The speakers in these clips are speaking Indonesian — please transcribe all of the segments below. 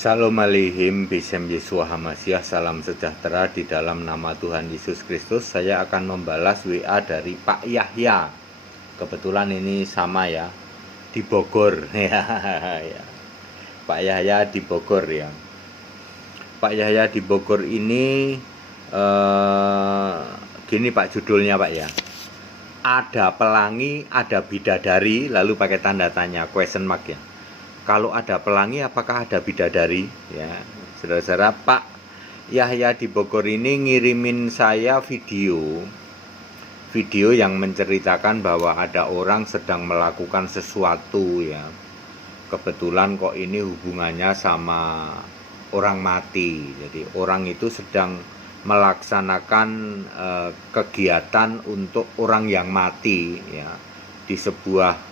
Shalom Aleichem, Besem Yeshua HaMashiach, salam sejahtera di dalam nama Tuhan Yesus Kristus. Saya akan membalas WA dari Pak Yahya. Kebetulan ini sama ya, di Bogor. Ya. Pak Yahya di Bogor ya. Pak Yahya di Bogor ini gini Pak judulnya Pak ya. Ada pelangi, ada bidadari, lalu pakai tanda tanya, question mark ya. Kalau ada pelangi, apakah ada bidadari? Ya, saudara-saudara, Pak Yahya di Bogor ini ngirimin saya video yang menceritakan bahwa ada orang sedang melakukan sesuatu ya. Kebetulan kok ini hubungannya sama orang mati. Jadi orang itu sedang melaksanakan kegiatan untuk orang yang mati ya di sebuah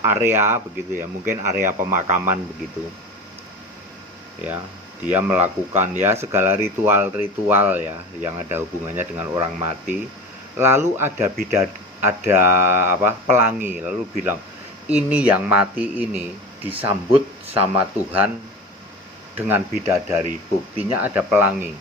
area begitu ya, mungkin area pemakaman begitu ya. Dia melakukan ya segala ritual ya yang ada hubungannya dengan orang mati. Lalu ada pelangi, lalu bilang ini yang mati ini disambut sama Tuhan dengan bidadari. Buktinya ada pelangi.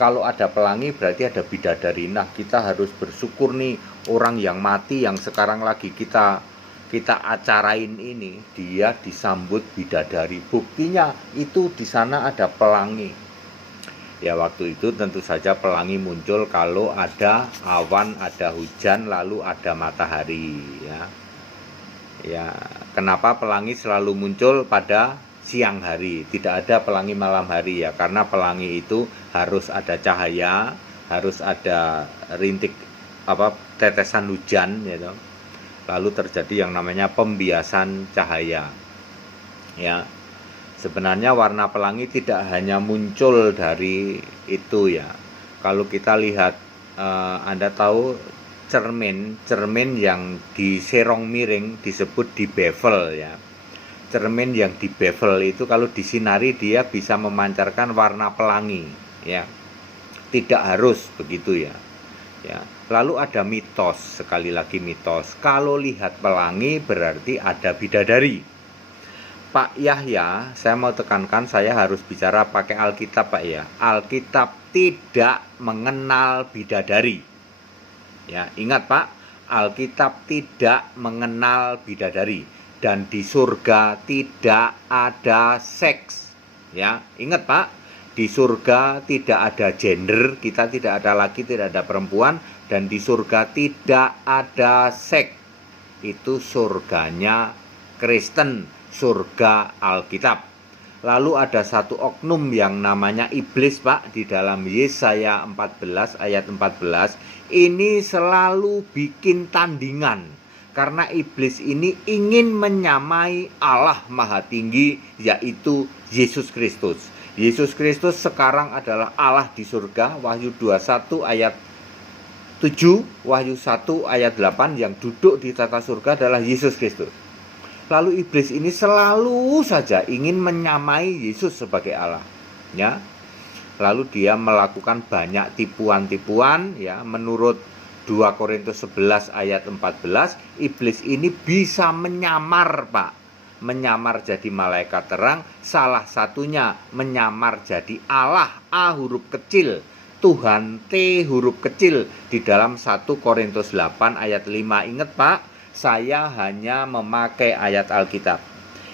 Kalau ada pelangi berarti ada bidadari. Nah, kita harus bersyukur nih, orang yang mati yang sekarang lagi kita acarain ini, dia disambut bidadari. Buktinya itu di sana ada pelangi. Ya, waktu itu tentu saja pelangi muncul kalau ada awan, ada hujan, lalu ada matahari ya. Ya, kenapa pelangi selalu muncul pada siang hari? Tidak ada pelangi malam hari ya, karena pelangi itu harus ada cahaya, harus ada rintik tetesan hujan gitu. Lalu terjadi yang namanya pembiasan cahaya ya. Sebenarnya warna pelangi tidak hanya muncul dari itu ya. Kalau kita lihat Anda tahu cermin yang diserong miring disebut di bevel ya. Cermin yang di bevel itu kalau disinari dia bisa memancarkan warna pelangi ya. Tidak harus begitu ya. Ya, lalu ada mitos, sekali lagi mitos. Kalau lihat pelangi berarti ada bidadari. Pak Yahya, saya mau tekankan, saya harus bicara pakai Alkitab Pak ya. Alkitab tidak mengenal bidadari. Ya, ingat Pak, Alkitab tidak mengenal bidadari dan di surga tidak ada seks. Ya, ingat Pak. Di surga tidak ada gender, kita tidak ada laki, tidak ada perempuan, dan di surga tidak ada seks. Itu surganya Kristen, surga Alkitab. Lalu ada satu oknum yang namanya iblis Pak, di dalam Yesaya 14 ayat 14, ini selalu bikin tandingan. Karena iblis ini ingin menyamai Allah Maha Tinggi, yaitu Yesus Kristus. Yesus Kristus sekarang adalah Allah di surga, Wahyu 21 ayat 7, Wahyu 1 ayat 8, yang duduk di tata surga adalah Yesus Kristus. Lalu iblis ini selalu saja ingin menyamai Yesus sebagai Allah. Ya. Lalu dia melakukan banyak tipuan-tipuan ya, menurut 2 Korintus 11 ayat 14, iblis ini bisa menyamar Pak. Menyamar jadi malaikat terang, salah satunya menyamar jadi Allah A huruf kecil, Tuhan T huruf kecil di dalam 1 Korintus 8 ayat 5. Ingat Pak, saya hanya memakai ayat Alkitab.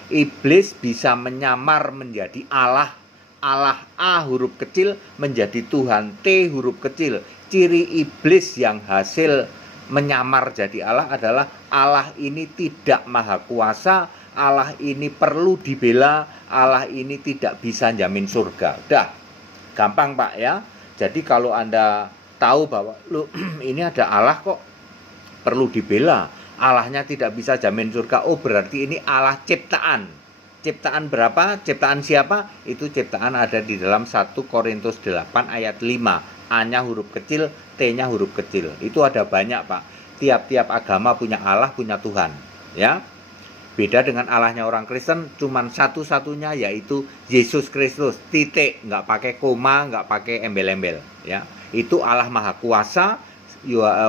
Iblis bisa menyamar menjadi Allah A huruf kecil menjadi Tuhan T huruf kecil. Ciri iblis yang hasil menyamar jadi Allah adalah Allah ini tidak maha kuasa, Allah ini perlu dibela, Allah ini tidak bisa jamin surga. Udah, gampang Pak ya. Jadi kalau Anda tahu bahwa ini ada Allah kok perlu dibela, Allahnya tidak bisa jamin surga, oh berarti ini Allah ciptaan. Ciptaan berapa? Ciptaan siapa? Itu ciptaan ada di dalam 1 Korintus 8 ayat 5. A-nya huruf kecil, T-nya huruf kecil. Itu ada banyak Pak. Tiap-tiap agama punya Allah, punya Tuhan ya. Beda dengan Allahnya orang Kristen, cuman satu-satunya yaitu Yesus Kristus, titik, nggak pakai koma, nggak pakai embel-embel ya. Itu Allah Maha Kuasa.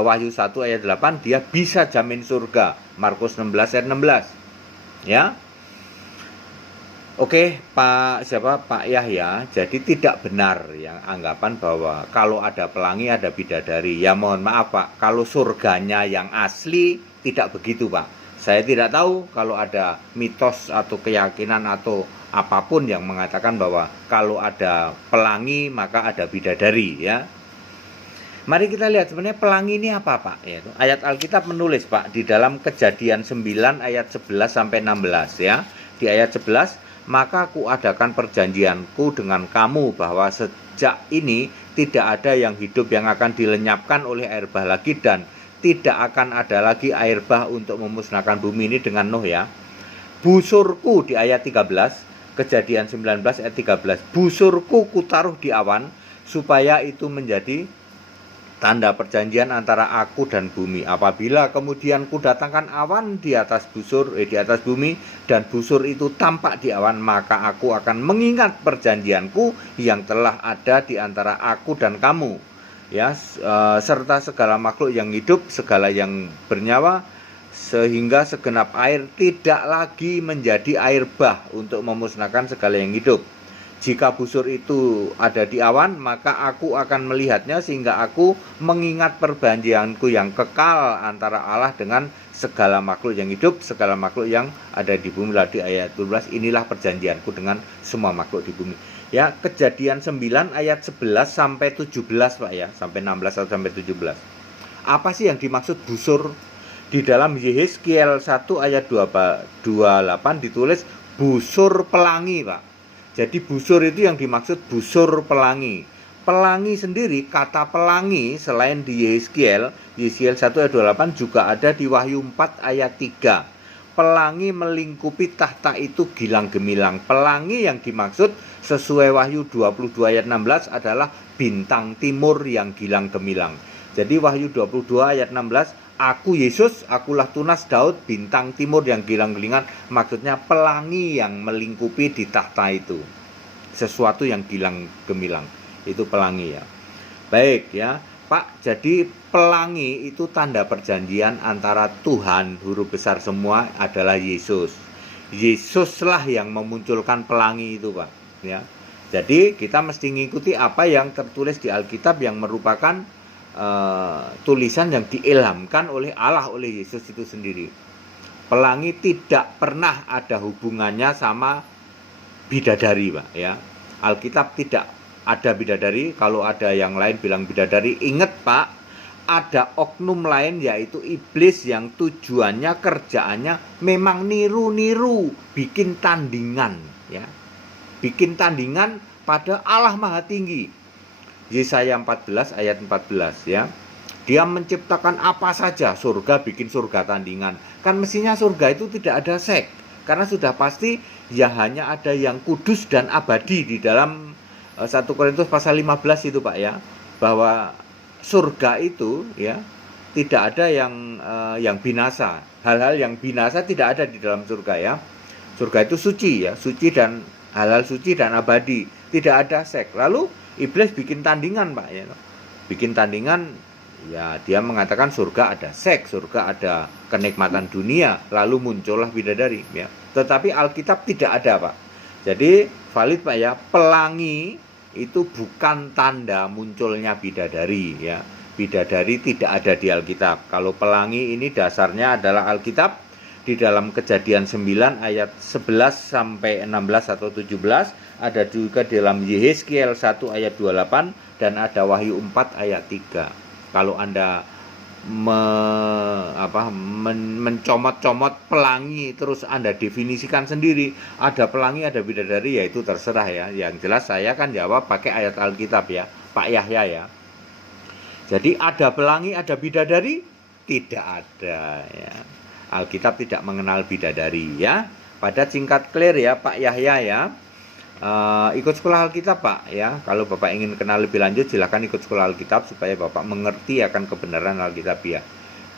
Wahyu 1 ayat 8, dia bisa jamin surga. Markus 16 ayat 16 ya. Oke, Pak Yahya, jadi tidak benar yang anggapan bahwa kalau ada pelangi ada bidadari. Ya mohon maaf Pak, kalau surganya yang asli tidak begitu Pak. Saya tidak tahu kalau ada mitos atau keyakinan atau apapun yang mengatakan bahwa kalau ada pelangi maka ada bidadari ya. Mari kita lihat sebenarnya pelangi ini apa Pak? Yaitu ayat Alkitab menulis Pak di dalam Kejadian 9 ayat 11 sampai 16 ya. Di ayat 11, maka kuadakan perjanjianku dengan kamu bahwa sejak ini tidak ada yang hidup yang akan dilenyapkan oleh air bah lagi dan tidak akan ada lagi air bah untuk memusnahkan bumi ini dengan Nuh ya. Busurku di ayat 13, Kejadian 19 ayat 13, busurku kutaruh di awan supaya itu menjadi tanda perjanjian antara aku dan bumi. Apabila kemudian kudatangkan awan di atas bumi dan busur itu tampak di awan, maka aku akan mengingat perjanjianku yang telah ada di antara aku dan kamu, ya, serta segala makhluk yang hidup, segala yang bernyawa, sehingga segenap air tidak lagi menjadi air bah untuk memusnahkan segala yang hidup. Jika busur itu ada di awan, maka aku akan melihatnya sehingga aku mengingat perjanjianku yang kekal antara Allah dengan segala makhluk yang hidup, segala makhluk yang ada di bumi. Di ayat 12, inilah perjanjianku dengan semua makhluk di bumi. Ya, Kejadian 9 ayat 11 sampai 17 Pak ya, sampai 16 atau sampai 17. Apa sih yang dimaksud busur? Di dalam Yehezkiel 1 ayat 28 ditulis busur pelangi Pak. Jadi busur itu yang dimaksud busur pelangi. Pelangi sendiri, kata pelangi selain di Yehezkiel 1 ayat 28 juga ada di Wahyu 4 ayat 3. Pelangi melingkupi tahta itu gilang gemilang. Pelangi yang dimaksud sesuai Wahyu 22 ayat 16 adalah bintang timur yang gilang gemilang. Jadi Wahyu 22 ayat 16, aku Yesus, akulah tunas Daud, bintang timur yang gilang-gilingan, maksudnya pelangi yang melingkupi di tahta itu. Sesuatu yang gilang gemilang, itu pelangi ya. Baik ya, Pak, jadi pelangi itu tanda perjanjian antara Tuhan, huruf besar semua adalah Yesus. Yesuslah yang memunculkan pelangi itu, Pak, ya. Jadi kita mesti mengikuti apa yang tertulis di Alkitab yang merupakan tulisan yang diilhamkan oleh Allah, oleh Yesus itu sendiri. Pelangi tidak pernah ada hubungannya sama bidadari Pak ya. Alkitab tidak ada bidadari. Kalau ada yang lain bilang bidadari, ingat Pak, ada oknum lain yaitu iblis yang tujuannya, kerjaannya memang niru-niru, bikin tandingan ya. Bikin tandingan pada Allah Maha Tinggi. Yesaya 14 ayat 14 ya. Dia menciptakan apa saja, surga bikin surga tandingan. Kan mestinya surga itu tidak ada seks, karena sudah pasti ya hanya ada yang kudus dan abadi. Di dalam 1 Korintus pasal 15 itu Pak ya, bahwa surga itu ya tidak ada yang binasa. Hal-hal yang binasa tidak ada di dalam surga ya. Surga itu suci ya, suci dan halal, suci dan abadi, tidak ada seks. Lalu iblis bikin tandingan Pak ya. Bikin tandingan ya, dia mengatakan surga ada seks, surga ada kenikmatan dunia, lalu muncullah bidadari ya. Tetapi Alkitab tidak ada Pak. Jadi valid Pak ya, pelangi itu bukan tanda munculnya bidadari ya. Bidadari tidak ada di Alkitab. Kalau pelangi ini dasarnya adalah Alkitab. Di dalam Kejadian 9 ayat 11 sampai 16 atau 17, ada juga di dalam Yehezkiel 1 ayat 28 dan ada Wahyu 4 ayat 3. Kalau Anda mencomot-comot pelangi terus Anda definisikan sendiri, ada pelangi, ada bidadari, ya itu terserah ya. Yang jelas saya kan jawab pakai ayat Alkitab ya, Pak Yahya ya. Jadi ada pelangi, ada bidadari? Tidak ada ya. Alkitab tidak mengenal bidadari ya. Pada singkat clear ya Pak Yahya ya. Ikut sekolah Alkitab Pak ya. Kalau Bapak ingin kenal lebih lanjut silakan ikut sekolah Alkitab supaya Bapak mengerti akan kebenaran Alkitab ya.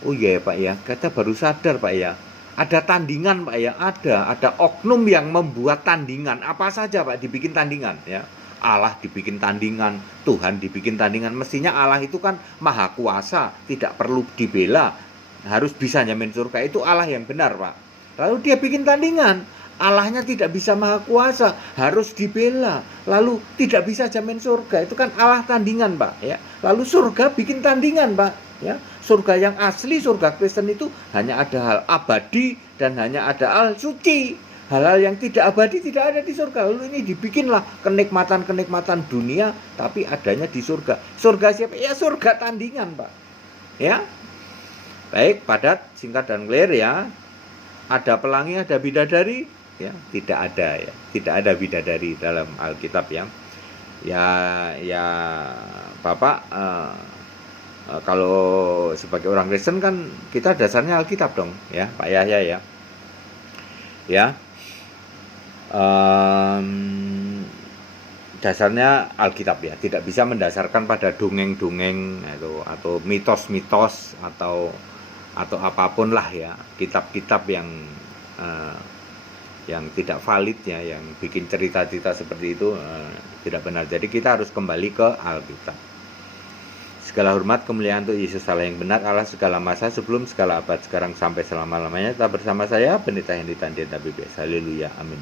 Oh iya ya Pak ya, kita baru sadar Pak ya. Ada tandingan Pak ya, ada oknum yang membuat tandingan. Apa saja Pak dibikin tandingan ya. Allah dibikin tandingan, Tuhan dibikin tandingan. Mestinya Allah itu kan maha kuasa, tidak perlu dibela, harus bisa nyamin surga. Itu Allah yang benar Pak. Lalu dia bikin tandingan. Allahnya tidak bisa maha kuasa, harus dibela. Lalu tidak bisa jamin surga. Itu kan Allah tandingan, Pak, ya. Lalu surga bikin tandingan, Pak, ya. Surga yang asli, surga Kristen itu hanya ada hal abadi dan hanya ada hal suci. Hal-hal yang tidak abadi tidak ada di surga. Lalu ini dibikinlah kenikmatan-kenikmatan dunia tapi adanya di surga. Surga siapa? Ya surga tandingan, Pak. Ya. Baik, padat, singkat dan clear ya. Ada pelangi, ada bidadari, ya tidak ada, ya tidak ada bidadari dalam Alkitab, ya Bapak, kalau sebagai orang Kristen kan kita dasarnya Alkitab dong, ya Pak Yahya, ya dasarnya Alkitab, ya tidak bisa mendasarkan pada dongeng-dongeng atau mitos-mitos atau apapun lah, ya kitab-kitab yang tidak valid, ya, yang bikin cerita-cerita seperti itu tidak benar. Jadi kita harus kembali ke Alkitab. Segala hormat kemuliaan untuk Yesus Allah yang benar, Allah segala masa, sebelum segala abad, sekarang sampai selama-lamanya. Tetap bersama saya Pendeta Henry Tandian Tabibes. Haleluya, amin.